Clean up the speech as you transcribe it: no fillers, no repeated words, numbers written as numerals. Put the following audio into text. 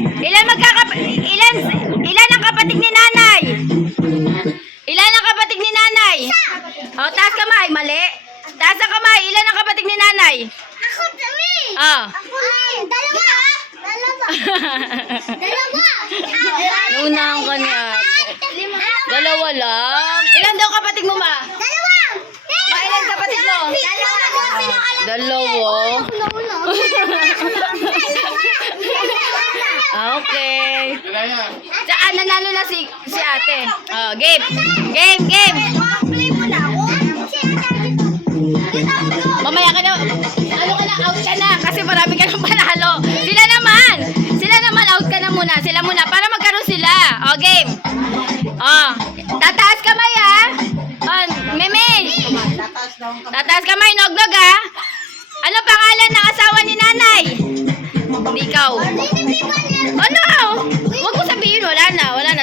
Ilan ang kapatid ni nanay? Ilan ang kapatid ni nanay? O, taas kamay. Mali. Taas ang kamay. Ilan ang kapatid ni nanay? Ako kami. Oh. Ako rin. Dalawa. Naunang ka ni ate. Dalawa lang. Ilan daw kapatid mo, ma? Dalawa. Ilan kapatid mo? Dalawa. Okay. Saan nanalo na si ate? Oh, game. Game. Mamaya ka na. Ano ka na? Out ka na. Kasi marami ka nang panalo. Sila naman. Out ka na muna. Sila muna. Para magkaroon sila. Oh, game. Oh. Tataas kamay, ha? Oh, Meme. Tataas kamay. Nog-nog, ha? Ano pangalan ng asawa ni nanay? Hindi ikaw. Ano?